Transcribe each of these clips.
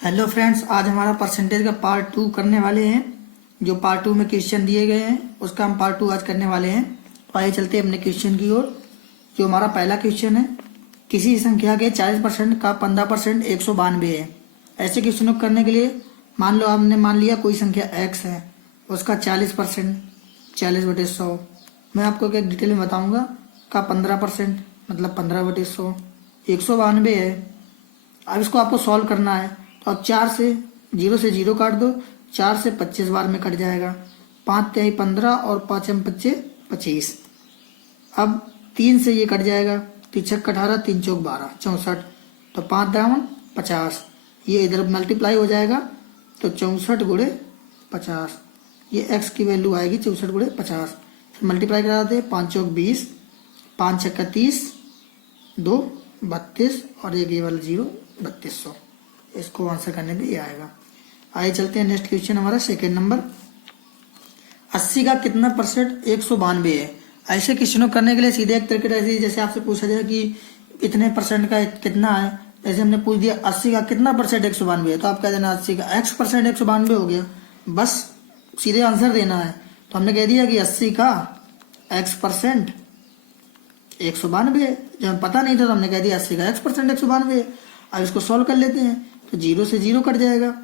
Hello friends, आज हमारा percentage का पार्ट 2 करने वाले हैं। जो पार्ट 2 में क्वेश्चन दिए गए हैं उसका हम पार्ट 2 आज करने वाले हैं। तो आइए चलते हैं अपने क्वेश्चन की ओर। जो हमारा पहला क्वेश्चन है, किसी संख्या के 40% का 15% 192 है। ऐसे क्वेश्चनों को करने के लिए मान लो आपने मान लिया कोई संख्या x है, उसका 40% 40/100। मैं आपको एक डिटेल में बताऊंगा। का 15% मतलब 15/100 192 है। अब इसको आपको सॉल्व करना है। तो अब 4 से 0 काट दो। 4 से 25 बार में कट जाएगा। 5 तिहाई 15 और 5 5 25। अब 3 से ये कट जाएगा। 3 छक 18 3 चौक 12 64। तो 5 दामन 50। ये इधर मल्टीप्लाई हो जाएगा तो 64 गुणे 50। ये x की वैल्यू आएगी 64 गुणे 50। फिर मल्टीप्लाई करा देते। 5 चौक 20 5 छक्का 30 2 32 और एक ये वाला 0 3200। इसको आंसर करने पे ये आएगा। आइए चलते हैं नेक्स्ट क्वेश्चन हमारा सेकंड नंबर। 80 का कितना परसेंट 192 है। ऐसे क्वेश्चनों करने के लिए सीधे एक तरीके से जैसे आपसे पूछा जाए कि इतने परसेंट का कितना है, जैसे हमने पूछ दिया 80 का कितना परसेंट 192 है, तो आप कह देना 80 का x परसेंट 192 हो गया। बस सीधे आंसर देना है। तो हमने कह दिया कि 80 का x परसेंट 192 है। जब हमें पता नहीं था तो हमने कह दिया 80 का x परसेंट 192 है। अब इसको सॉल्व कर लेते हैं। तो 0 से 0 कट जाएगा।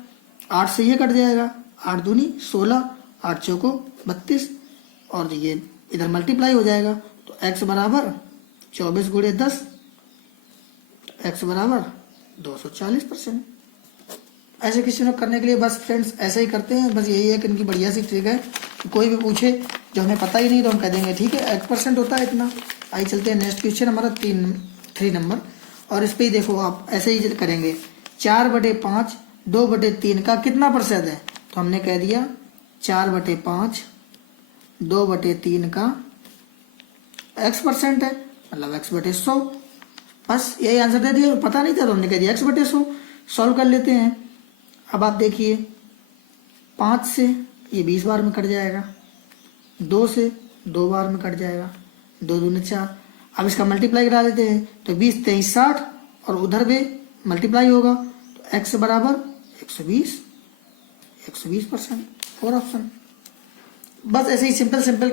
8 से ये कट जाएगा। 8 दूनी 16 8 चौको 32 और ये इधर मल्टीप्लाई हो जाएगा। तो x बराबर 24 गुणे 10। x बराबर 240%। ऐसे क्वेश्चन करने के लिए बस फ्रेंड्स ऐसे ही करते हैं। बस यही है कि इनकी बढ़िया सी ट्रिक है। कोई भी पूछे जो हमें पता ही नहीं तो हम कह देंगे ठीक है x परसेंट होता है इतना। आइए चलते हैं नेक्स्ट क्वेश्चन हमारा 3 नंबर। और इस पे ही देखो आप ऐसे ही करेंगे। 4/5 2/3 का कितना प्रतिशत है। तो हमने कह दिया 4/5 2/3 का x परसेंट है, मतलब x/100। बस यही आंसर दे दिया। पता नहीं था तो हमने कह दिया x/100। सॉल्व कर लेते हैं। अब आप देखिए 5 से ये 20 बार में कट जाएगा। 2 से 2 बार में कट जाएगा। 2 दूनी 4। अब इसका मल्टीप्लाई करा लेते हैं। तो 20 23 60 और उधर भी मल्टीप्लाई होगा। तो x बराबर 120% फोर ऑप्शन। बस ऐसे ही सिंपल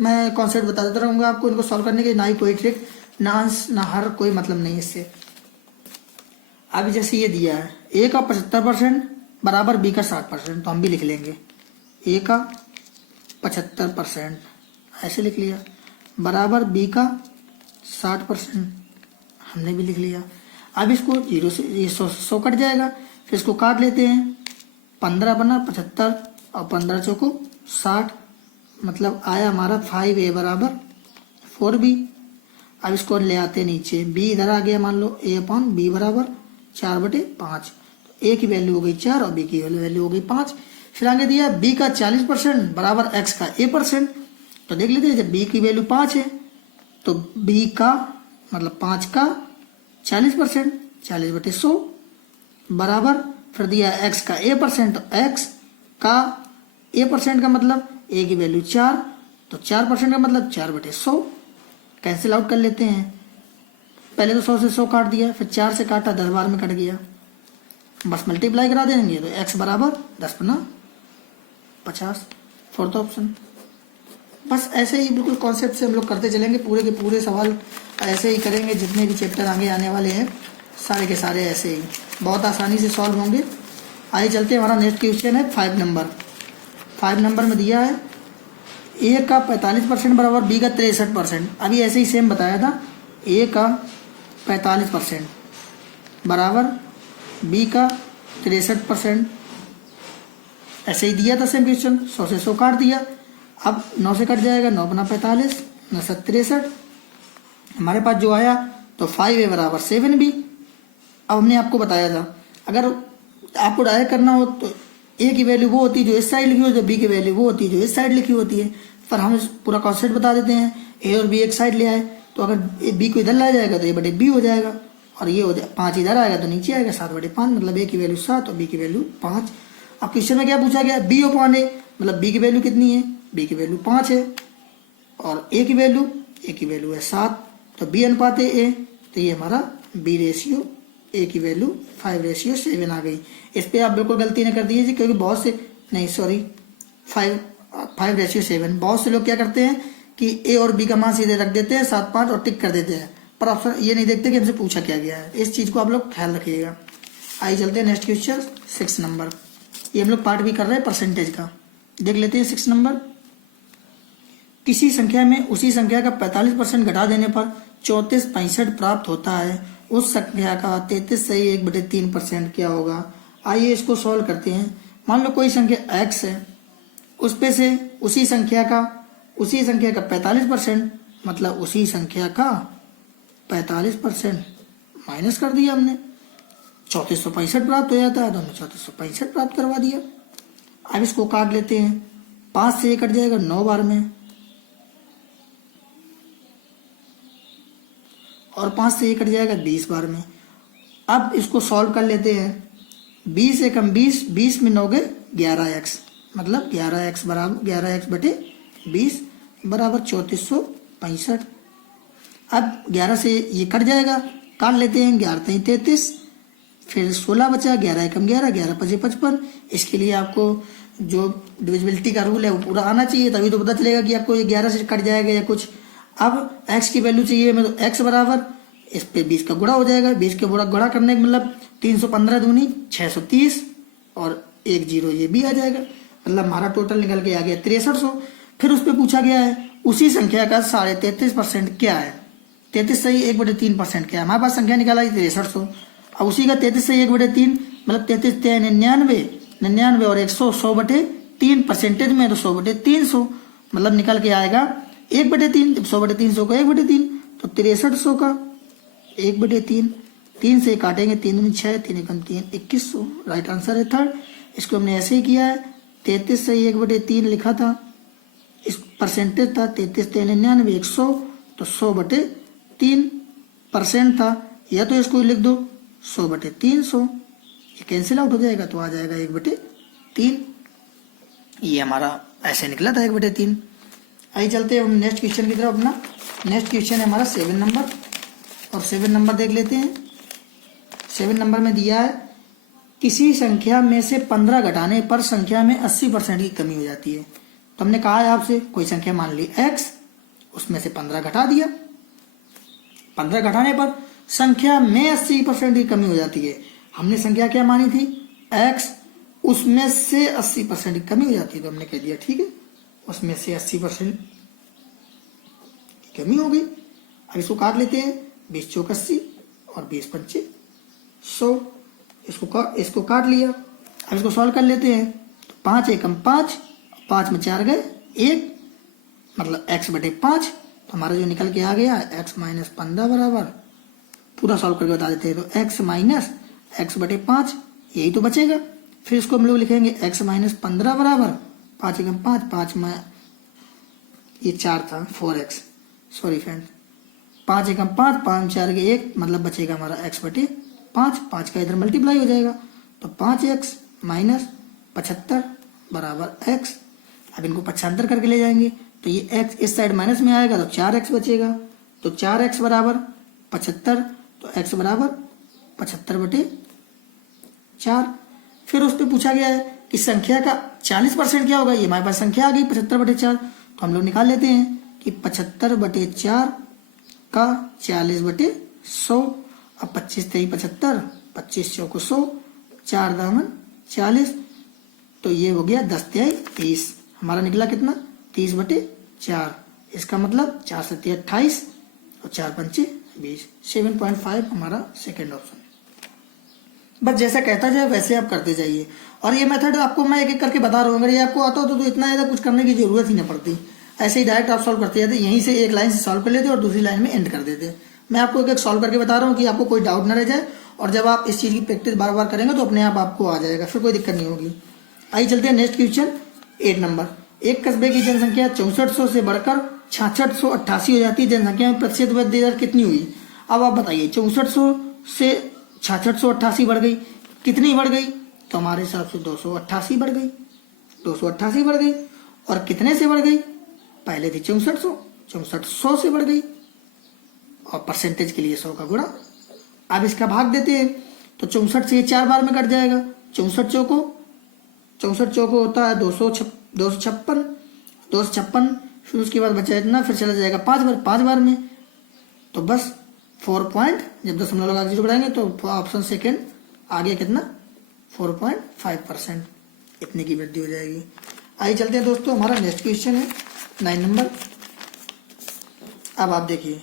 मैं कॉन्सेप्ट बता देता रहूँगा आपको। इनको सॉल्व करने के ना ही कोई ट्रिक ना अंश ना हर कोई मतलब नहीं इससे। अब जैसे ये दिया है a का 75% बराबर b का 60%, तो हम भी लिख लेंगे a का 75% ऐसे लिख लिया बराबर b का 60% हमने भी लिख लिया। अब इसको 0 से ये 100 कट जाएगा। फिर इसको काट लेते हैं। 15 बना 75 और 15 चौको 60, मतलब आया हमारा 5a बराबर 4b। अब इसको ले आते हैं नीचे। b इधर आ गया। मान लो a/b बराबर 4/5। तो a की वैल्यू हो गई 4 और b की वैल्यू हो गई 5। फिर आगे दिया b का 40% बराबर x का a%। तो देख लेते हैं जब b की वैल्यू 5 है तो b का मतलब 5 का 40% 40/100 बराबर फिर दिया x का a%। तो x का a% का मतलब a की वैल्यू 4, तो 4% का मतलब 4/100। कैंसिल आउट कर लेते हैं। पहले तो 100 से 100 काट दिया, फिर 4 से काटा 10 बार में कट गया। बस मल्टीप्लाई करा देंगे तो x बराबर 10 × 50 फोर्थ ऑप्शन। बस ऐसे ही बिल्कुल कॉन्सेप्ट से हम लोग करते चलेंगे। पूरे के पूरे सवाल ऐसे ही करेंगे। जितने भी चैप्टर आगे आने वाले हैं सारे के सारे ऐसे ही बहुत आसानी से सॉल्व होंगे। आइए चलते हैं। हमारा नेक्स्ट क्वेश्चन है 5 नंबर। 5 नंबर में दिया है a का 45% बराबर b का 63%। अभी ऐसे ही सेम बताया था। a का 45% बराबर b का 63%। ऐसे ही दिया था सेम क्वेश्चन। 100 से 100 काट दिया। अब 9 से कट जाएगा। 9 बना 45 9 से 63। हमारे पास जो आया तो 5a बराबर 7b। अब हमने आपको बताया था अगर आपको डायरेक्ट करना हो तो a की वैल्यू वो होती है जो इस साइड लिखी होती है, b की वैल्यू वो होती है जो इस साइड लिखी होती है। पर हम पूरा कॉन्सेप्ट बता देते हैं। a और b एक साइड ले आए तो अगर b को इधर लाया जाएगा तो a/b हो जाएगा और ये हो जाए 5 इधर आएगा तो नीचे आएगा 7/5, मतलब a की वैल्यू 7 और b की वैल्यू 5। अब क्वेश्चन में क्या पूछा गया b/a, मतलब b की वैल्यू कितनी है। b की वैल्यू 5 है और a की वैल्यू है 7, तो b अनुपात a। तो ये हमारा b/a ए की वैल्यू 5:7 आ गई। इस पे आप बिल्कुल गलती नहीं कर दीजिए क्योंकि बहुत से, नहीं सॉरी, 5:7। बहुत से लोग क्या करते हैं कि ए और बी का मान सीधे रख देते हैं 7, 5 और टिक कर देते हैं, पर ऑप्शन ये नहीं देखते कि हमसे पूछा क्या गया है। इस चीज़ को आप लोग ख्याल रखिएगा। आइए चलते हैं नेक्स्ट क्वेश्चन 6 नंबर। ये हम लोग पार्ट भी कर रहे हैं परसेंटेज का। देख लेते हैं 6 नंबर। किसी संख्या में उसी संख्या का 45% घटा देने पर 34/65 प्राप्त होता है, उस संख्या का 33/3% क्या होगा? आइए इसको सॉल्व करते हैं। मान लो कोई संख्या x है, उस पे से उसी संख्या का 45%, मतलब उसी संख्या का 45% माइनस कर दिया हमने, 3465 प्राप्त हो जाता है, तो हमने 3465 प्राप्त करवा दिया। अब इसको काट लेते हैं, 5 से ये कट जाएगा 9 बार में, और 5 से ये कट जाएगा 20 बार में। अब इसको सॉल्व कर लेते हैं। 20 एकम 20, 20 में 9 गए 11x, मतलब 11x बराबर 11x बटे 20 बराबर 3465। अब 11 से ये कट जाएगा, काट लेते हैं, 11 3 33, फिर 16 बचा, 11 एकम 11, 11 5 55। इसके लिए आपको जो डिविजिबिलिटी का रूल है वो पूरा आना चाहिए, तभी तो पता चलेगा कि आपको ये 11 से कट जाएगा या कुछ। अब x की वैल्यू चाहिए हमें, तो x बराबर इस पे 20 का गुणा हो जाएगा। 20 के गुणा करने का मतलब 315 दूनी 630 और 1 0 ये भी आ जाएगा, मतलब हमारा टोटल निकल के आ गया 6300। फिर उस पर पूछा गया है उसी संख्या का 33.5% क्या है। 33 सही 1/3% क्या है? हमारे पास संख्या निकाला 6300। अब उसी का 33 सही 1/3 मतलब 33 99 और 100, 100/3 परसेंटेज में, तो 100/300 मतलब निकल के आएगा 1/3। 100/300 का 1/3, तो 6300 का 1/3। 3 से काटेंगे, 3 दूनी 6, 3 एकम 3, 2100 राइट आंसर है थर्ड। इसको हमने ऐसे ही किया है, 33 सही 1/3 लिखा था, इस परसेंटेज था 33 99 100, तो 100/3% था, या तो इसको लिख दो 100/300, ये कैंसिल आउट हो जाएगा तो आ जाएगा 1/3। ये हमारा ऐसे निकला था 1/3। आइए चलते हैं हम नेक्स्ट क्वेश्चन की तरफ अपना। नेक्स्ट क्वेश्चन है हमारा 7 नंबर, और 7 नंबर देख लेते हैं। 7 नंबर में दिया है किसी संख्या में से 15 घटाने पर संख्या में 80% की कमी हो जाती है। तो हमने कहा है आपसे कोई संख्या मान ली x, उसमें से 15 घटा दिया, 15 घटाने पर संख्या में 80% की कमी हो जाती है। हमने संख्या क्या मानी थी x, उसमें से 80% की कमी हो जाती है, तो हमने कह दिया ठीक है, उसमें से 80% की कमी हो गई। अब इसको काट लेते हैं, 20 चौक 80 और 20 पंचे 100, इसको काट लिया। अब इसको सॉल्व कर लेते हैं, तो 5 एकम 5, 5 में 4 गए 1, मतलब x/5, तो हमारा जो निकल के आ गया x - 15 बराबर, पूरा सॉल्व करके बता देते हैं, तो x - x/5 यही तो बचेगा। फिर इसको हम लोग लिखेंगे x - 15 बराबर 5 एकम 5, 5 में ये 4 था 4x, सॉरी फ्रेंड, 5 एकम 5, 5 4 के 1, मतलब बचेगा हमारा x/5, 5 का इधर मल्टीप्लाई हो जाएगा, तो 5x - 75 बराबर x। अब इनको 75 करके ले जाएंगे, तो ये x इस साइड माइनस में आएगा, तो 4x बचेगा, तो 4x बराबर 75, तो x बराबर 75/4। फिर उस पर पूछा गया है कि संख्या का 40% क्या होगा। ये हमारे पास संख्या आ गई 75/4, तो हम लोग निकाल लेते हैं कि 75/4 का 40/100। अब 25 3 75, 25 चौको 100, 4 दामन 40, तो ये हो गया 10 तिहाई 30। हमारा निकला कितना 30/4। इसका मतलब 4 से 28 और 4 पंचे 20, 7.5 हमारा सेकेंड ऑप्शन। बस जैसा कहता जाए वैसे आप करते जाइए, और ये मेथड आपको मैं एक एक करके बता रहा हूँ, अगर ये आपको आता हो तो इतना ज़्यादा कुछ करने की जरूरत ही नहीं पड़ती। ऐसे ही डायरेक्ट आप सॉल्व करते जाते, यहीं से एक लाइन से सॉल्व कर लेते और दूसरी लाइन में एंड कर देते। मैं आपको एक एक सॉल्व करके बता रहा हूँ कि आपको कोई डाउट ना रह जाए, और जब आप इस चीज़ की प्रैक्टिस बार बार करेंगे तो अपने आप आपको आ जाएगा, फिर कोई दिक्कत नहीं होगी। आइए चलते हैं नेक्स्ट क्वेश्चन 8 नंबर। एक कस्बे की जनसंख्या 6400 से बढ़कर 6688 हो जाती है, जनसंख्या में प्रतिशत वृद्धि दर कितनी हुई? अब आप बताइए, 6400 से 6688 बढ़ गई, कितनी बढ़ गई? तो हमारे हिसाब से 288 बढ़ गई, 288 बढ़ गई। और कितने से बढ़ गई? पहले थी 6400, 6400 से बढ़ गई, और परसेंटेज के लिए 100 का गुणा। अब इसका भाग देते हैं, तो 64 से ये 4 बार में कट जाएगा। 64 चौको होता है 256, फिर उसके बाद बचा इतना, फिर चला जाएगा 5 बार में। तो बस 4 पॉइंट, जब दशमलव लगा 0 बढ़ाएंगे तो ऑप्शन सेकेंड आ गया कितना 4.5%, इतने की वृद्धि हो जाएगी। आइए चलते हैं दोस्तों, हमारा नेक्स्ट क्वेश्चन है 9 नंबर। अब आप देखिए,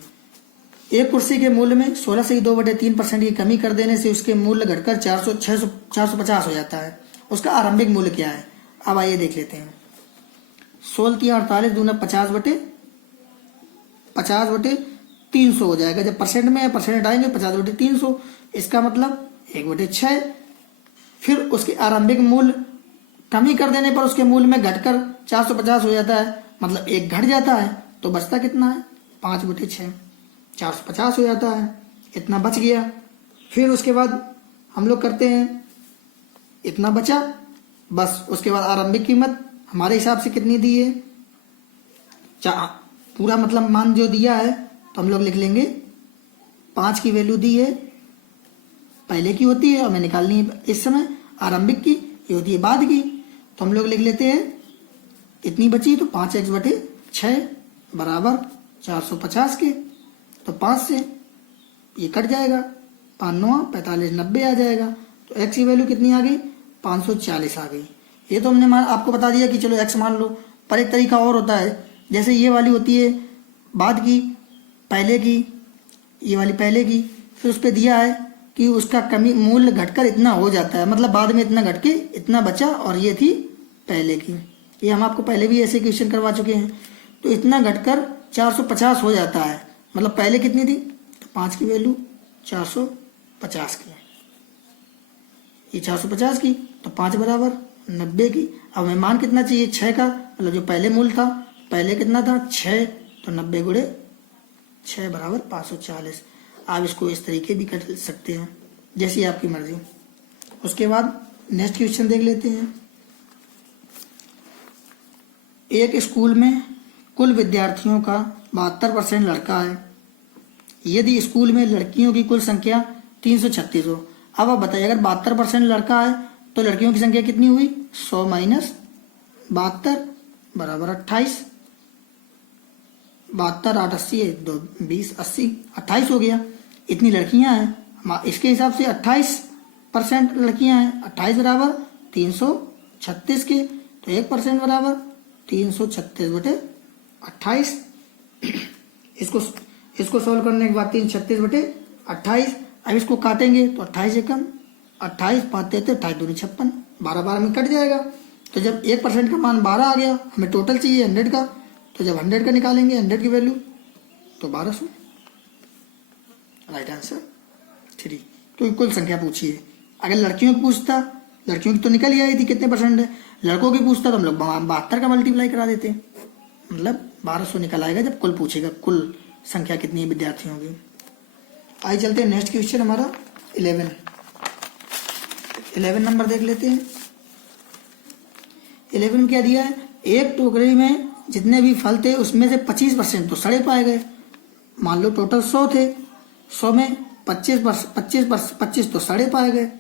एक कुर्सी के मूल्य में 16 से 2/3% की कमी कर देने से उसके मूल्य घटकर 450 हो जाता है। उसका आरंभिक मूल्य क्या है? अब आइए देख लेते हैं। 16×3 = 48, 50/300 हो जाएगा। जब परसेंट में परसेंट हटाएंगे 50/300, इसका मतलब 1/6। फिर उसके आरंभिक मूल्य कमी कर देने पर उसके मूल्य में घटकर 450 हो जाता है, मतलब 1 घट जाता है। तो बचता कितना है 5/6, 450 हो जाता है, इतना बच गया। फिर उसके बाद हम लोग करते हैं, इतना बचा बस। उसके बाद आरंभिक कीमत हमारे हिसाब से कितनी दी है, पूरा मतलब मान जो दिया है तो हम लोग लिख लेंगे 5 की वैल्यू दी है, पहले की होती है और हमें निकालनी है इस समय। आरंभिक की ये होती है बाद की, तो हम लोग लिख लेते हैं इतनी बची, तो 5x/6 बराबर 450 के। तो 5 से ये कट जाएगा, 5 9 45 90 आ जाएगा। तो x की वैल्यू कितनी आ गई 540 आ गई। ये तो हमने आपको बता दिया कि चलो x मान लो। पर एक तरीका और होता है, जैसे ये वाली होती है बाद की, पहले की, ये वाली पहले की, फिर उस पर दिया है कि उसका कमी मूल्य घटकर इतना हो जाता है, मतलब बाद में इतना घट के इतना बचा, और ये थी पहले की। ये हम आपको पहले भी ऐसे क्वेश्चन करवा चुके हैं। तो इतना घटकर 450 हो जाता है, मतलब पहले कितनी थी, तो 5 की वैल्यू 450 की, ये 450 की, तो 5 बराबर 90 की। अब हमें मान कितना चाहिए 6 का, मतलब जो पहले मूल्य था, पहले कितना था 6, तो 90×6 बराबर 540। आप इसको इस तरीके भी कर सकते हैं, जैसी आपकी मर्जी। उसके बाद नेक्स्ट क्वेश्चन देख लेते हैं। एक स्कूल में कुल विद्यार्थियों का 72% लड़का है। यदि स्कूल में लड़कियों की कुल संख्या 336 हो। अब आप बताइए, अगर 72% लड़का है तो लड़कियों की संख्या कितनी हुई, 100 - 72 बराबर 28। 72 8 80 है, 2 20 80 28 हो गया। इतनी लड़कियां हैं, इसके हिसाब से 28% लड़कियां हैं। 28 बराबर 336 के, तो 1% बराबर 336/28। इसको सॉल्व करने के बाद 336/28। अब इसको काटेंगे तो 28 एकम 28 5 33 28 दूनी 56, 12 में कट जाएगा। तो जब 1% का मान 12 आ गया, हमें टोटल चाहिए 100 का, तो जब 100 का निकालेंगे 100 की वैल्यू तो 1200, राइट आंसर 3। तो कुल संख्या पूछिए। अगर लड़कियों की पूछता, लड़कियों की तो निकल ही आई थी कितने परसेंट है, लड़कों की पूछता तो हम लोग 72 का मल्टीप्लाई करा देते, मतलब 1200 निकल आएगा जब कुल पूछेगा, कुल संख्या कितनी है विद्यार्थियों की। आइए चलते हैं नेक्स्ट क्वेश्चन हमारा 11 नंबर देख लेते हैं। 11 में क्या दिया है, एक टोकरी में जितने भी फल थे उसमें से 25% तो सड़े पाए गए। मान लो टोटल 100 थे, 100 में 25 तो सड़े पाए गए।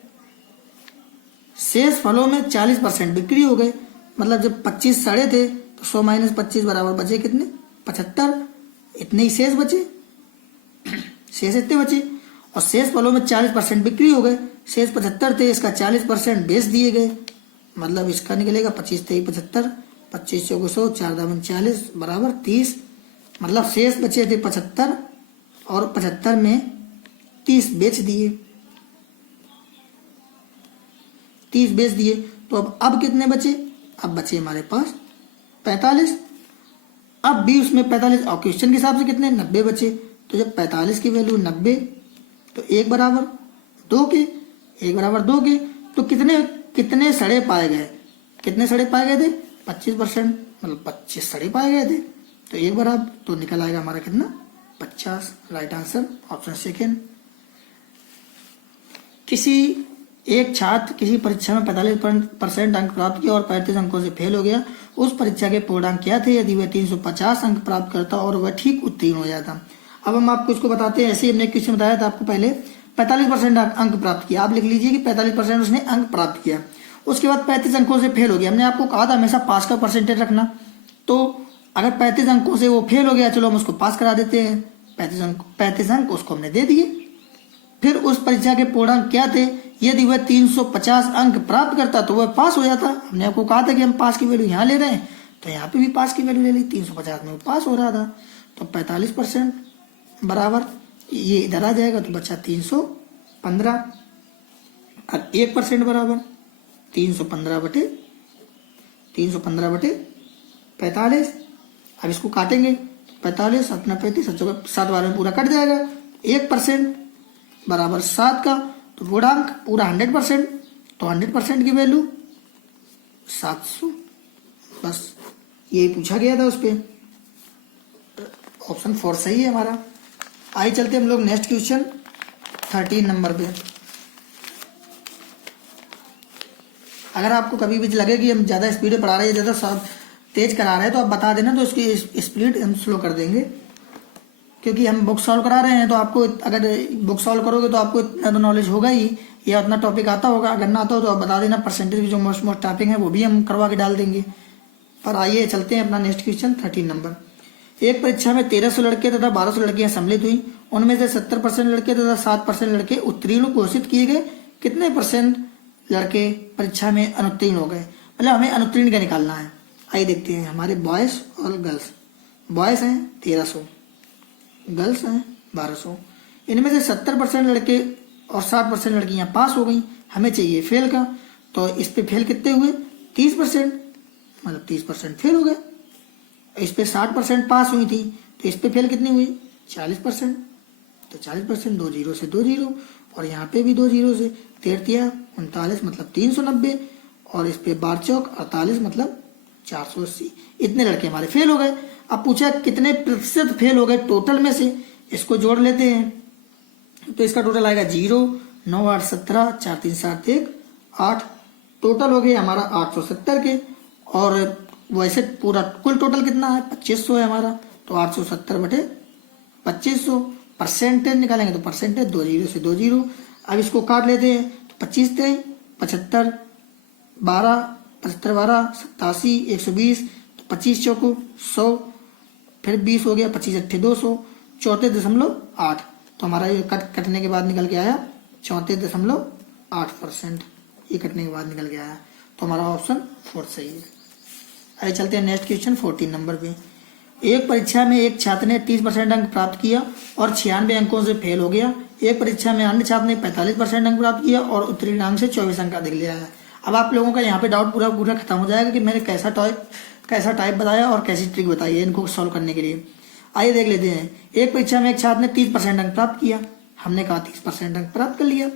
शेष फलों में 40% बिक्री हो गए, मतलब जब 25 सड़े थे तो 100 - 25 बराबर बचे कितने 75, इतने ही शेष बचे, शेष इतने बचे। और शेष फलों में 40% बिक्री हो गए, शेष 75 थे, इसका 40% बेच दिए गए, मतलब इसका निकलेगा 25 3 75, 25 चौको 100, 4 दामन 40 बराबर 30, मतलब शेष बचे थे 75 और 75 में 30 बेच दिए, 30 बेच दिए। तो अब कितने बचे, अब बचे हमारे पास 45। अब भी उसमें 45 और क्वेश्चन के हिसाब से कितने 90 बचे। तो जब 45 की वैल्यू 90 तो 1 बराबर 2 के, 1 बराबर 2 के, तो कितने सड़े पाए गए, कितने सड़े पाए गए थे 25%, मतलब 25 सड़े पाए गए थे। तो 1 बराबर तो निकल आएगा हमारा कितना 50, राइट आंसर ऑप्शन सेकेंड। किसी एक छात्र किसी परीक्षा में 45% अंक प्राप्त किया और 35 अंकों से फेल हो गया। उस परीक्षा के पूर्णांक क्या थे, यदि वह 350 अंक प्राप्त करता और वह ठीक उत्तीर्ण हो जाता। अब हम आपको इसको बताते हैं, ऐसे ही हमने क्वेश्चन बताया था आपको पहले। 45% अंक प्राप्त किया। आप लिख लीजिए कि 45% उसने अंक प्राप्त किया। उसके बाद 35 अंकों से फेल हो गया। हमने आपको कहा था हमेशा पास का परसेंटेज रखना, तो अगर 35 अंकों से वो फेल हो गया, चलो हम उसको पास करा देते हैं। 35 अंक उसको हमने दे दिए। फिर उस परीक्षा के पूर्णांक क्या थे, यदि वह 350 अंक प्राप्त करता तो वह पास हो जाता। हमने आपको कहा था कि हम पास की वैल्यू यहाँ ले रहे हैं, तो यहाँ पे भी पास की वैल्यू ले ली, 350 में वो पास हो रहा था। तो 45% बराबर ये इधर आ जाएगा, तो बचा 315 और 1% बराबर 315 बटे 45। अब इसको काटेंगे, 45 अपना 35 7 बार में पूरा कट जाएगा। 1% बराबर 7 का, तो पूर्णांक पूरा 100%, तो 100% की वैल्यू 700। बस यही पूछा गया था उस पर। ऑप्शन 4 सही है हमारा। आइए चलते हम लोग नेक्स्ट क्वेश्चन 13 नंबर पे। अगर आपको कभी भी लगे कि हम ज़्यादा स्पीड पढ़ा रहे हैं, ज़्यादा तेज करा रहे हैं, तो आप बता देना, तो इसकी स्पीड हम स्लो कर देंगे। क्योंकि हम बुक सॉल्व करा रहे हैं, तो आपको अगर बुक सॉल्व करोगे तो आपको इतना तो नॉलेज होगा ही, या उतना टॉपिक आता होगा। अगर ना आता हो तो आप बता देना, परसेंटेज की जो मोस्ट टॉपिक है वो भी हम करवा के डाल देंगे। पर आइए चलते हैं अपना नेक्स्ट क्वेश्चन 13 नंबर। एक परीक्षा में 1300 लड़के तथा 1200 लड़कियां सम्मिलित हुई। उनमें से 70% लड़के तथा 7% लड़के उत्तीर्ण घोषित किए गए। कितने % लड़के परीक्षा में अनुत्तीर्ण हो गए? मतलब हमें अनुत्तीर्ण का निकालना है। आइए देखते हैं। हमारे बॉयज और गर्ल्स, बॉयज हैं 1300, गर्ल्स हैं 1200। इनमें से 70% लड़के और 60% लड़कियां पास हो गई। हमें चाहिए फेल का, तो इस पे फेल कितने हुए? 30%, मतलब 30% फेल हो गए। इस पे 60% पास हुई थी, तो इस पे फेल कितनी हुई? 40%। तो 40%, 2 जीरो से 2 जीरो, और यहाँ पे भी 2 जीरो से 13 39, मतलब 390, और इस पे 12 चौक 48, मतलब 480। इतने लड़के हमारे फेल हो गए। अब पूछा कितने प्रतिशत फेल हो गए टोटल में से, इसको जोड़ लेते हैं। तो इसका टोटल आएगा 0, 9 8 17, 4 3 7 1 8। टोटल हो गया हमारा 870 के। और वैसे पूरा कुल टोटल कितना है? 2500 है हमारा। तो 870 बटे 2500। परसेंटेज निकालेंगे तो परसेंटेज 2 जीरो से 2 जीरो। अब इसको काट लेते हैं, तो 25 थे 75, 12 75 12 87, 120, तो 25 चौको 100, फिर 20 हो गया, 25 अट्ठे 200, 34.8। तो हमारा ये कटने के बाद निकल के आया 34.8%। ये कटने के बाद निकल के आया, तो हमारा ऑप्शन 4 सही है। आइए चलते हैं नेक्स्ट क्वेश्चन 14 नंबर पे। एक परीक्षा में एक छात्र ने 30% अंक प्राप्त किया और 96 अंकों से फेल हो गया। एक परीक्षा में अन्य छात्र ने 45% अंक प्राप्त किया और उत्तीर्ण अंक से 24 अंक अधिक ले आया। अब आप लोगों का यहाँ पे डाउट पूरा खत्म हो जाएगा कि मैंने कैसा टाइप बताया और कैसी ट्रिक बताई है इनको सॉल्व करने के लिए। आइए देख लेते हैं। एक परीक्षा में एक छात्र ने 30% अंक प्राप्त किया। हमने कहा 30% अंक प्राप्त कर लिया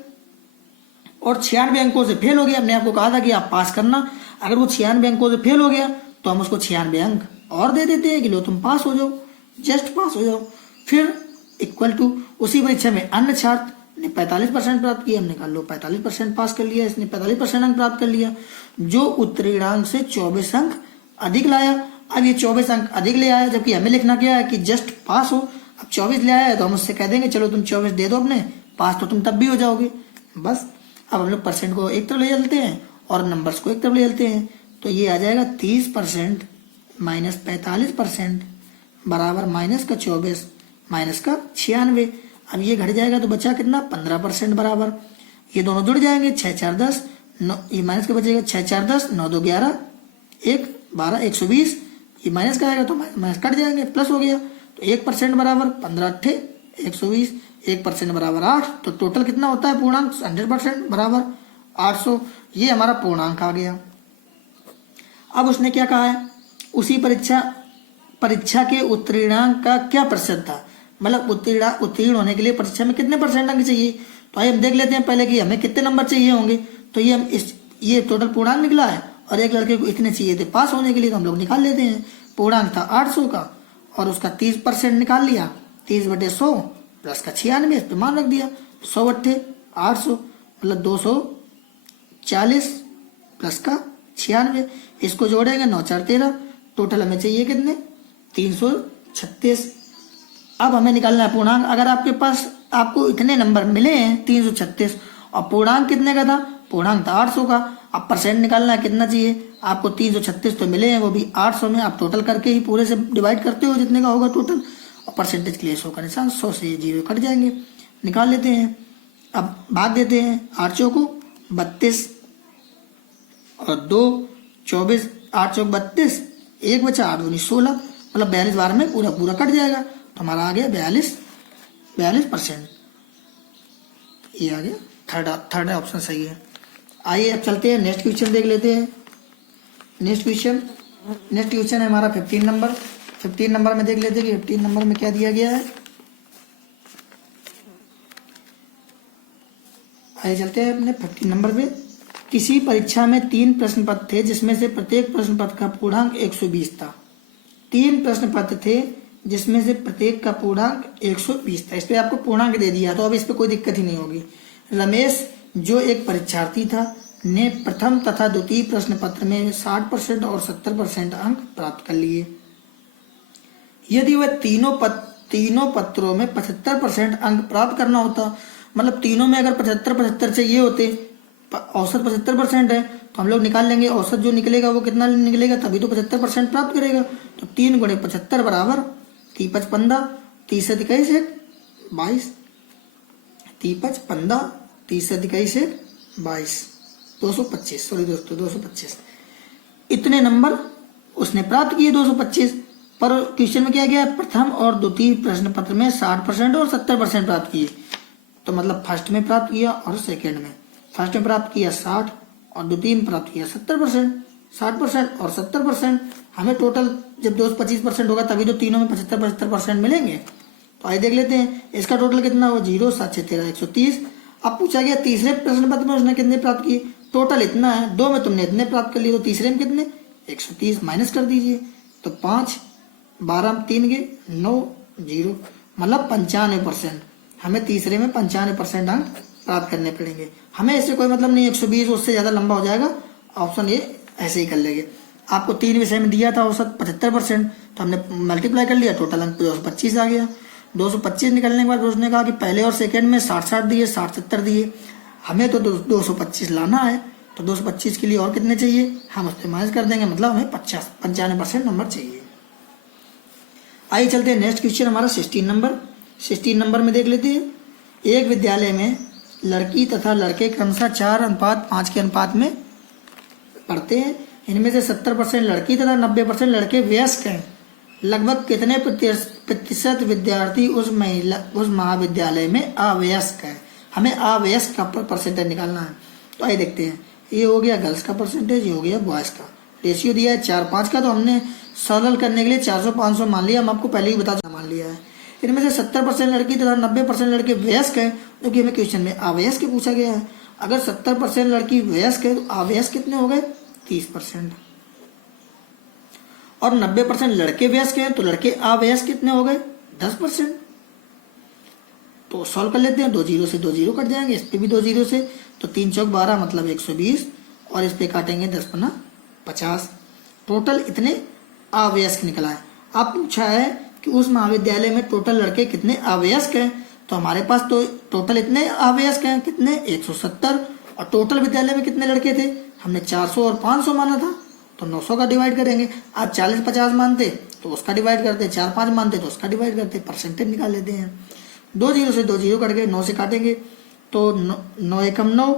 और 96 अंकों से फेल हो गया। हमने आपको कहा था कि आप पास करना। अगर वो 96 अंकों से फेल हो गया तो हम उसको 96 अंक और दे देते हैं कि लो तुम पास हो जाओ, जस्ट पास हो जाओ। फिर इक्वल टू उसी परीक्षा में अन्य छात्र ने 45% प्राप्त किया। हमने कहा लो 45% पास कर लिया, इसने 45% अंक प्राप्त कर लिया, जो उत्तीर्णांक से 24 अंक अधिक लाया। अब ये 24 अंक अधिक ले आया, जबकि हमें लिखना क्या है कि जस्ट पास हो। अब 24 ले आया है तो हम उससे कह देंगे चलो तुम 24 दे दो अपने, पास तो तुम तब भी हो जाओगे। बस अब हम लोग परसेंट को एक तरफ ले चलते हैं और नंबर्स को एक तरफ ले चलते हैं। तो ये आ जाएगा 30% माइनस 45% बराबर माइनस का 24 माइनस का 96। अब ये घट जाएगा तो बचा कितना? 15% बराबर। ये दोनों जुड़ जाएंगे, 6 4 10, ये माइनस का बचेगा 6 4 10, 9 2 11, 1 12, 120। ये माइनस का आएगा तो माइनस कट जाएंगे, प्लस हो गया। तो 1% बराबर 15 अट्ठे 120, 1% बराबर 8। तो टोटल कितना होता है पूर्णांक? 100% बराबर 800। ये हमारा पूर्णांक आ गया। अब उसने क्या कहा है? उसी परीक्षा के उत्तीर्णांक का क्या प्रतिशत था, मतलब उत्तीर्ण होने के लिए परीक्षा में कितने % अंक चाहिए। तो आइए हम देख लेते हैं पहले कि हमें कितने नंबर चाहिए होंगे। तो ये टोटल पूर्णांक निकला है और एक लड़के को इतने चाहिए थे पास होने के लिए, तो हम लोग निकाल लेते हैं। पूर्णांक था 800 का और उसका 30% निकाल लिया, 30 बटे 100 प्लस का 96, इस पर मान रख दिया। 100 अट्ठे 800 मतलब 240 प्लस का 96। इसको जोड़ेंगे 9 4 13। टोटल हमें चाहिए कितने? 336। अब हमें निकालना है पूर्णांक। अगर आपके पास आपको इतने नंबर मिले हैं 336, और पूर्णांक कितने का था, पूर्णांक था 800 का। अब परसेंट निकालना है कितना चाहिए आपको, 336 तो मिले हैं, वो भी 800 में। आप टोटल करके ही पूरे से डिवाइड करते हो जितने का होगा टोटल, और परसेंटेज के लिए 100 का निशान, 100 से 0 कट जाएंगे, निकाल लेते हैं। अब भाग देते हैं 8 चौको 32 और 2 24, 8 चौक 32, 1 बचा 8 दूनी 16, मतलब 42 बार में पूरा पूरा कट जाएगा। तो हमारा आ गया 42%। ये आ गया थर्ड ऑप्शन सही है। आइए अब चलते हैं नेक्स्ट क्वेश्चन देख लेते हैं। नेक्स्ट क्वेश्चन है हमारा 15 नंबर। 15 नंबर में देख लेते हैं कि 15 नंबर में क्या दिया गया है। आइए चलते हैं अपने 15 नंबर पे। किसी परीक्षा में 3 प्रश्न पत्र थे जिसमें से प्रत्येक प्रश्न पत्र का पूर्णांक 120 था। 3 प्रश्न पत्र थे जिसमें से प्रत्येक का पूर्णांक 120 था। इस पे आपको पूर्णांक दे दिया तो अब इस पे कोई दिक्कत ही नहीं होगी। रमेश जो एक परीक्षार्थी था ने प्रथम तथा द्वितीय प्रश्न पत्र में 60% और 70% अंक प्राप्त कर लिए। यदि वह तीनों पत्रों में 75% अंक प्राप्त करना होता, मतलब तीनों में अगर 75 चाहिए होते, औसत 75% है, तो हम लोग निकाल लेंगे औसत जो निकलेगा वो कितना निकलेगा, तभी तो 75% प्राप्त करेगा। तो 3 गुणे 75 बराबर 3 5 15, 30 से 21 1 22, 3 5 15, 30 से 21 1 22, 225, सॉरी दोस्तों 225। इतने नंबर उसने प्राप्त किए 225। पर क्वेश्चन में क्या गया, प्रथम और द्वितीय प्रश्न पत्र में 60% और 70% प्राप्त किए। तो मतलब फर्स्ट में प्राप्त किया और सेकंड में, फर्स्ट में प्राप्त किया 60 और द्वितीय में प्राप्त किया 70%। 60% और 70%, हमें टोटल जब 225% होगा तभी तो तीनों में 75% मिलेंगे। तो आइए देख लेते हैं इसका टोटल कितना हो, 0 7 6 13 130। अब पूछा गया तीसरे प्रश्न पत्र में उसने कितने प्राप्त किए, टोटल इतना है, 2 में तुमने इतने प्राप्त कर लिए, तो तीसरे में कितने 130 माइनस कर दीजिए। तो 5 12 3 के 9 0, मतलब 95%। हमें तीसरे में 95% अंक प्राप्त करने पड़ेंगे। हमें इससे कोई मतलब नहीं 120 उससे ज़्यादा लंबा हो जाएगा, ऑप्शन ए ऐसे ही कर लेंगे। आपको 3 विषय में दिया था औसत 75%, तो हमने मल्टीप्लाई कर लिया, टोटल अंक 225 आ गया। 225 निकलने के बाद उसने कहा कि पहले और सेकंड में 60-60 दिए, 60-70 दिए, हमें तो 225 लाना है। तो 225 के लिए और कितने चाहिए, हम उस पर माइनस कर देंगे, मतलब हमें 95% नंबर चाहिए। आइए चलते हैं नेक्स्ट क्वेश्चन हमारा 16 नंबर। 16 नंबर में देख लेते हैं। एक विद्यालय में लड़की तथा लड़के क्रमशः 4:5 के अनुपात में पढ़ते हैं। इनमें से 70% लड़की तथा 90% लड़के वयस्क हैं। लगभग कितने प्रतिशत विद्यार्थी उस महाविद्यालय में अवयस्क है। हमें अवयस्क का परसेंटेज निकालना है। तो आइए देखते हैं, ये हो गया गर्ल्स का परसेंटेज, ये हो गया बॉयज़ का। रेशियो दिया है 4:5 का, तो हमने सरल करने के लिए 400-500 मान लिया, हम आपको पहले ही मान लिया है। इनमें से 70% लड़की तथा 90% लड़के वयस्क हैं, क्योंकि हमें क्वेश्चन में अवयस्क पूछा गया है। अगर 70% लड़की वयस्क है तो अवयस्क कितने हो गए 30%, और 90% लड़के वयस्क हैं तो लड़के अवयस्क कितने हो गए 10%। तो सॉल्व कर लेते हैं, 2 0 से 2 0 कट जाएंगे, इस पे भी 2 0 से, तो 3 चौक 12 मतलब 120, और इस पे काटेंगे 10 पन्ना 50। टोटल इतने अवयस्क निकला है। अब पूछा है कि उस महाविद्यालय में टोटल लड़के कितने अवयस्क हैं, तो हमारे पास तो टोटल इतने अवयस्क हैं, कितने 170, और टोटल विद्यालय में कितने लड़के थे, हमने 400 और 500 माना था, तो 900 का डिवाइड करेंगे। आप 40-50 मानते तो उसका डिवाइड करते, 4-5 मानते तो उसका डिवाइड करते, परसेंटेज निकाल लेते हैं। 2 0 से 2 0 कट गए, 9 से काटेंगे तो 9 एकम 9,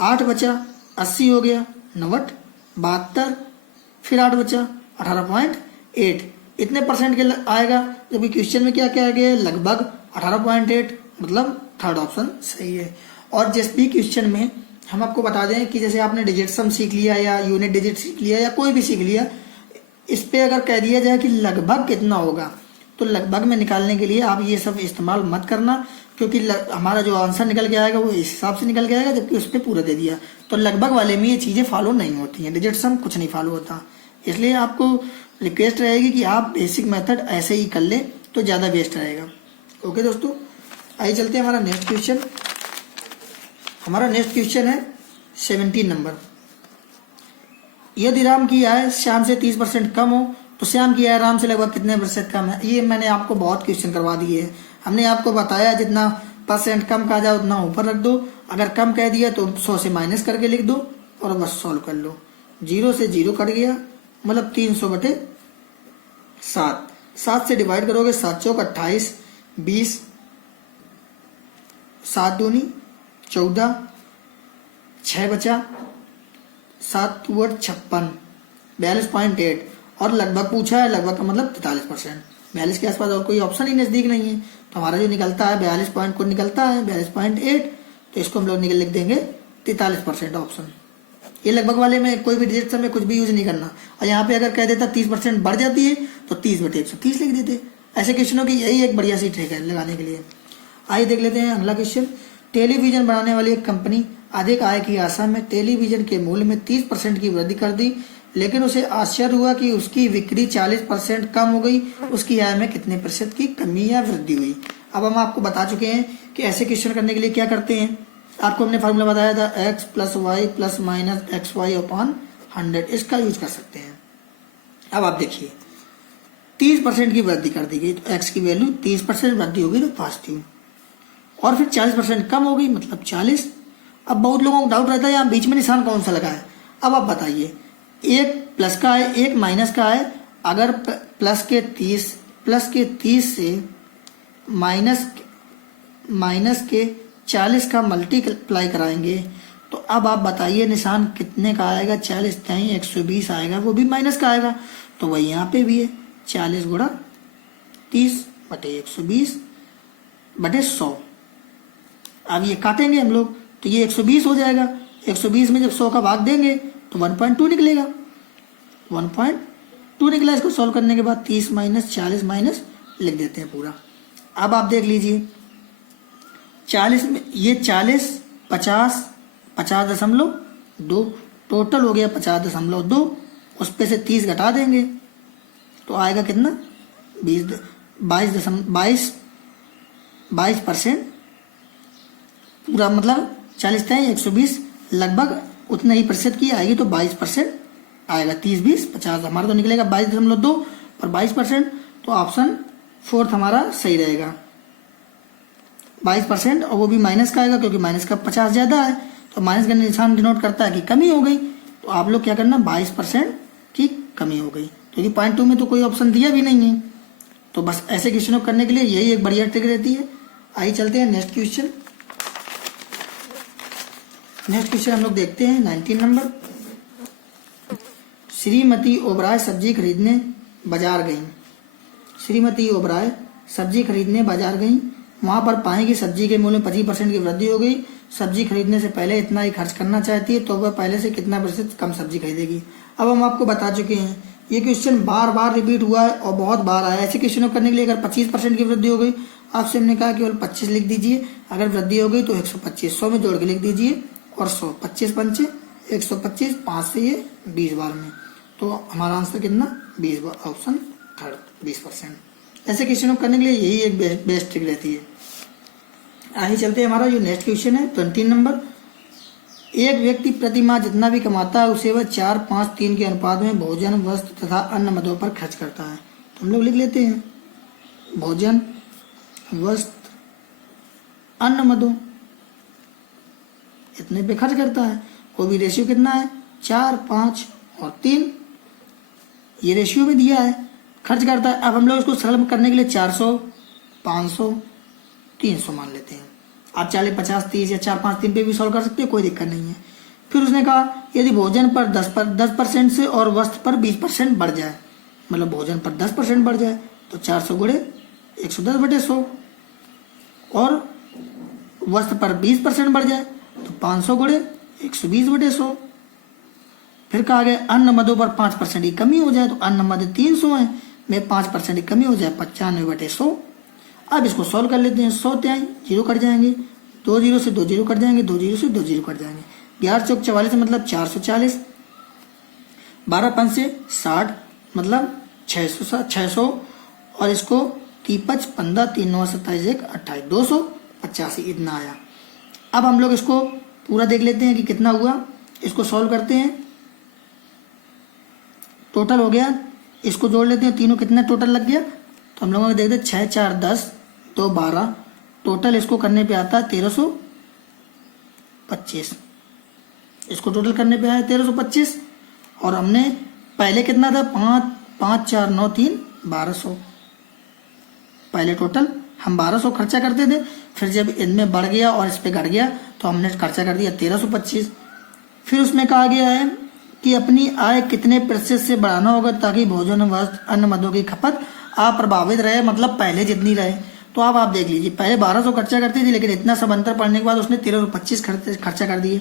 8 बचा, 80 हो गया, 90 72, फिर 8 बचा 18.8, इतने परसेंट के आएगा। जबकि क्वेश्चन में क्या क्या आ गया, लगभग 18.8, मतलब थर्ड ऑप्शन सही है। और जिस भी क्वेश्चन में हम आपको बता दें कि जैसे आपने डिजिट सम सीख लिया या यूनिट डिजिट सीख लिया या कोई भी सीख लिया, इस पे अगर कह दिया जाए कि लगभग कितना होगा, तो लगभग में निकालने के लिए आप ये सब इस्तेमाल मत करना, क्योंकि हमारा जो आंसर निकल के आएगा वो इस हिसाब से निकल के आएगा, जबकि उस पर पूरा दे दिया। तो लगभग वाले में ये चीज़ें फॉलो नहीं होती हैं, डिजिट सम कुछ नहीं फॉलो होता। इसलिए आपको रिक्वेस्ट रहेगी कि आप बेसिक मेथड ऐसे ही कर लें तो ज़्यादा बेस्ट रहेगा। ओके दोस्तों, आइए चलते हैं हमारा नेक्स्ट क्वेश्चन। हमारा नेक्स्ट क्वेश्चन है 17 नंबर। यदि राम की आय श्याम से 30% कम हो तो श्याम की आय राम से लगभग कितने प्रतिशत कम है। ये मैंने आपको बहुत क्वेश्चन करवा दिए हैं। हमने आपको बताया जितना परसेंट कम कहा जाए उतना ऊपर रख दो, अगर कम कह दिया तो 100 से माइनस करके लिख दो और बस सॉल्व कर लो। 0 से 0 कट गया, मतलब 300/7। 7 से डिवाइड करोगे, 7 चौक 28, 20, 7 दूनी 14, 6 बचा, 7 2 8 56, 42.8। और लगभग पूछा है, लगभग का मतलब 43%। 42 के आसपास और कोई ऑप्शन ही नजदीक नहीं है, तो हमारा जो निकलता है 42 पॉइंट को निकलता है 42.8, तो इसको हम लोग लिख देंगे 43% ऑप्शन। ये लगभग वाले में कोई भी डिजिट में कुछ भी यूज नहीं करना। और यहाँ पे अगर कह देता 30% बढ़ जाती है तो 30/130 लिख देते। ऐसे क्वेश्चनों की यही एक बढ़िया सी ट्रिक है लगाने के लिए। आइए देख लेते हैं अगला क्वेश्चन। टेलीविजन बनाने वाली एक कंपनी अधिक आय की आशा में टेलीविजन के मूल्य में 30% की वृद्धि कर दी, लेकिन उसे आश्चर्य हुआ कि उसकी बिक्री 40% कम हो गई। उसकी आय में कितने प्रतिशत की कमी या वृद्धि हुई। अब हम आपको बता चुके हैं कि ऐसे क्वेश्चन करने के लिए क्या करते हैं। आपको हमने फार्मूला बताया था x + y + -xy/100, इसका यूज कर सकते हैं। अब आप देखिए 30% की वृद्धि कर दी गई, तो x की वैल्यू 30% वृद्धि होगी तो पॉजिटिव, और फिर 40% कम हो गई मतलब 40। अब बहुत लोगों को डाउट रहता है यहाँ बीच में निशान कौन सा लगा है। अब आप बताइए, एक प्लस का है एक माइनस का है। अगर प्लस के 30 से माइनस के 40 का मल्टीप्लाई कराएंगे, तो अब आप बताइए निशान कितने का आएगा। 40 नहीं 120 आएगा, वो भी माइनस का आएगा। तो वही यहाँ पे भी है 40 × 30/120/100। अब ये काटेंगे हम लोग तो ये 120 हो जाएगा। 120 में जब 100 का भाग देंगे तो 1.2 निकलेगा। 1.2 निकला। इसको सॉल्व करने के बाद 30 - 40 माइनस लिख देते हैं पूरा। अब आप देख लीजिए 40 में ये 40 50 50.2 टोटल हो गया 50.2। उस पे से 30 घटा देंगे तो आएगा कितना 22% पूरा, मतलब 40 था 120 लगभग उतना ही प्रतिशत की आएगी, तो 22% आएगा। 30 20 50 हमारा तो निकलेगा 22.2 और 22%, तो ऑप्शन 4 हमारा सही रहेगा। 22% और वो भी माइनस का आएगा क्योंकि माइनस का 50 ज़्यादा है, तो माइनस का निशान डिनोट करता है कि कमी हो गई। तो आप लोग क्या करना 22% की कमी हो गई, क्योंकि पॉइंट 2 में तो कोई ऑप्शन दिया भी नहीं है। तो बस ऐसे क्वेश्चनों करने के लिए यही एक बढ़िया ट्रिक रहती है। आइए चलते हैं नेक्स्ट क्वेश्चन। नेक्स्ट क्वेश्चन हम लोग देखते हैं 19 नंबर। श्रीमती ओबराय सब्जी खरीदने बाजार गईं। श्रीमती ओबराय सब्जी खरीदने बाजार गईं। वहां पर पाई कि सब्जी के मूल्य में 25% की वृद्धि हो गई। सब्जी खरीदने से पहले इतना ही खर्च करना चाहती है, तो वह पहले से कितना प्रतिशत कम सब्जी खरीदेगी। अब हम आपको बता चुके हैं, ये क्वेश्चन बार बार रिपीट हुआ है और बहुत बार आया। ऐसे क्वेश्चनों करने के लिए अगर 25% की वृद्धि हो गई, आपसे हमने कहा केवल 25 लिख दीजिए। अगर वृद्धि हो गई तो 125 100 में जोड़ के लिख दीजिए, और 100 25 पंचे 125 5 से ये 20 बार में, तो हमारा आंसर कितना 20 बार, ऑप्शन थर्ड 20%। ऐसे क्वेश्चनों करने के लिए यही एक बेस्ट ट्रिक रहती है। आगे चलते हैं, हमारा जो नेक्स्ट क्वेश्चन है 20 नंबर। एक व्यक्ति प्रति माह जितना भी कमाता है उसे वह 4 5 3 के अनुपात में भोजन वस्त्र तथा अन्य मदों पर खर्च करता है। तो हम लोग लिख लेते हैं भोजन वस्त्र अन्य मदों इतने पे खर्च करता है। कोई भी रेशियो कितना है 4 5 और 3, ये रेशियो में दिया है, खर्च करता है। अब हम लोग इसको सरल करने के लिए 400 500 300 मान लेते हैं। आप 40 50 30 या 4 5 3 पे भी सॉल्व कर सकते हैं, कोई दिक्कत नहीं है। फिर उसने कहा यदि भोजन पर 10% से और वस्त्र पर 20% बढ़ जाए, मतलब भोजन पर 10% बढ़ जाए तो 400 × 110/100, और वस्त्र पर 20% बढ़ जाए तो 500 × 120/100। फिर कहा गया अन्य मदों पर 5% की कमी हो जाए, तो अन्य मद 300 है, में 5% की कमी हो जाए 95/100। अब इसको सॉल्व कर लेते हैं। 100 त्याई 0 कट जाएंगे, 2 0 से 2 0 कट जाएंगे, 2 0 से 2 0 कट जाएंगे, 11 चौक 44 मतलब 440, 12 5 से 60 मतलब 600, और इसको 35 15 3 9 27 1 28 285 इतना आया। अब हम लोग इसको पूरा देख लेते हैं कि कितना हुआ। इसको सॉल्व करते हैं, टोटल हो गया, इसको जोड़ लेते हैं, तीनों कितना टोटल लग गया। तो हम लोगों ने देख दिया 6 4 10 2 12 टोटल इसको करने पे आता है 1325। इसको टोटल करने पे आया 1325 और हमने पहले कितना था 5 4 9 3 1200। पहले टोटल हम 1200 खर्चा करते थे, फिर जब इनमें बढ़ गया और इस पे घट गया तो हमने खर्चा कर दिया 1325। फिर उसमें कहा गया है कि अपनी आय कितने प्रतिशत से बढ़ाना होगा ताकि भोजन वस्त्र अन्य मदों की खपत अप्रभावित रहे, मतलब पहले जितनी रहे। तो अब आप देख लीजिए, पहले 1200 खर्चा करती थी, लेकिन इतना सब अंतर पड़ने के बाद उसने 1325 खर्चा कर दिए।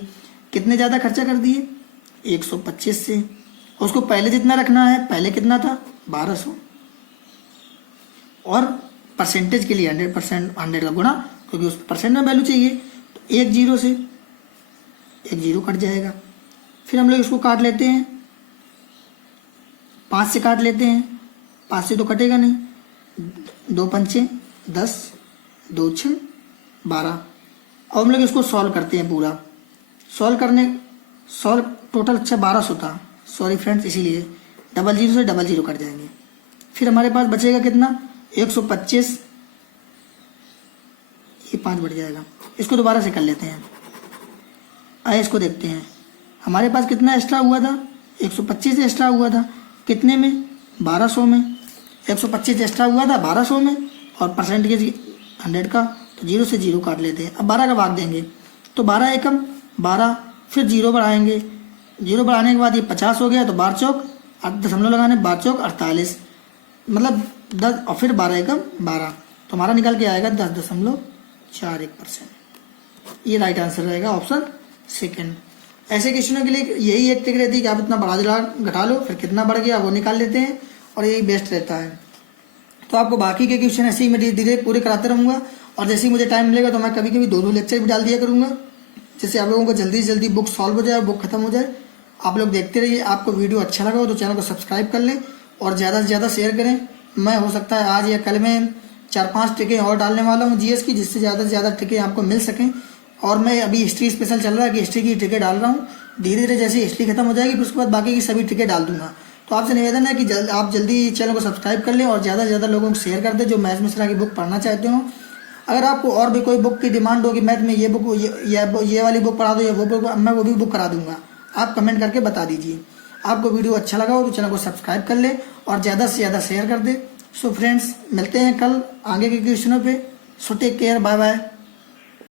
कितने ज़्यादा खर्चा कर दिए 125 से। उसको पहले जितना रखना है, पहले कितना था 1200, और परसेंटेज के लिए 100% 100 का गुणा, क्योंकि उस परसेंट में वैल्यू चाहिए, तो एक जीरो से एक जीरो कट जाएगा। फिर हम लोग इसको काट लेते हैं, 5 से काट लेते हैं, 5 से तो कटेगा नहीं, 2 पंचे 10, 2 6 12। अब हम लोग इसको सॉल्व करते हैं पूरा। सॉल्व टोटल 1200 था, सॉरी फ्रेंड्स, इसीलिए 00 से 00 कट जाएंगे। फिर हमारे पास बचेगा कितना 125, ये 5 बढ़ जाएगा। इसको दोबारा से कर लेते हैं। आइए इसको देखते हैं, हमारे पास कितना एक्स्ट्रा हुआ था 125 एक्स्ट्रा हुआ था, कितने में 1200 में। 125 एक्स्ट्रा हुआ था 1200 में, और परसेंटेज 100 का, तो 0 से 0 काट लेते हैं। अब 12 का भाग देंगे तो 12 एकम 12, फिर 0 बढ़ाएंगे, 0 बढ़ाने के बाद ये 50 हो गया, तो 12 चौक 8 लगाने, 12 चौक 48, मतलब 10, और फिर 12 एकम 12, तो हमारा निकल के आएगा 10.41%। ये राइट आंसर रहेगा, ऑप्शन सेकेंड। ऐसे क्वेश्चनों के लिए यही एक ट्रिक रहती है कि आप इतना बढ़ा घटा लो, फिर कितना बढ़ गया वो निकाल लेते हैं, और यही बेस्ट रहता है। तो आपको बाकी के क्वेश्चन ऐसे ही मैं धीरे धीरे पूरे कराते रहूँगा, और जैसे ही मुझे टाइम मिलेगा तो मैं कभी कभी 2 लेक्चर भी डाल दिया करूँगा, जिससे आप लोगों को जल्दी से जल्दी बुक सॉल्व हो जाए, बुक खत्म हो जाए। आप लोग देखते रहिए। आपको वीडियो अच्छा लगा हो तो चैनल को सब्सक्राइब कर लें और ज़्यादा से ज़्यादा शेयर करें। मैं हो सकता है आज या कल में 4-5 ट्रिकें और डालने वाला हूँ जीएस की, जिससे ज़्यादा से ज़्यादा ट्रिकें आपको मिल सकें। और मैं अभी हिस्ट्री स्पेशल चल रहा है कि हिस्ट्री की ट्रिकें डाल रहा हूँ। धीरे धीरे जैसे हिस्ट्री खत्म हो जाएगी फिर उसके बाद बाकी की सभी ट्रिकें डाल दूंगा। तो आपसे निवेदन है कि आप जल्दी चैनल को सब्सक्राइब कर लें और ज़्यादा से ज़्यादा लोगों को शेयर कर दें जो महेश मिश्रा की बुक पढ़ना चाहते हो। अगर आपको और भी कोई बुक की डिमांड हो कि मैथ में ये बुक ये वाली बुक पढ़ा दो या वो बुक, मैं वो भी बुक करा दूंगा, आप कमेंट करके बता दीजिए। आपको वीडियो अच्छा लगा हो तो चैनल को सब्सक्राइब कर ले और ज़्यादा से ज़्यादा शेयर कर दे। सो फ्रेंड्स, मिलते हैं कल आगे के क्वेश्चनों पे। So take care, bye bye.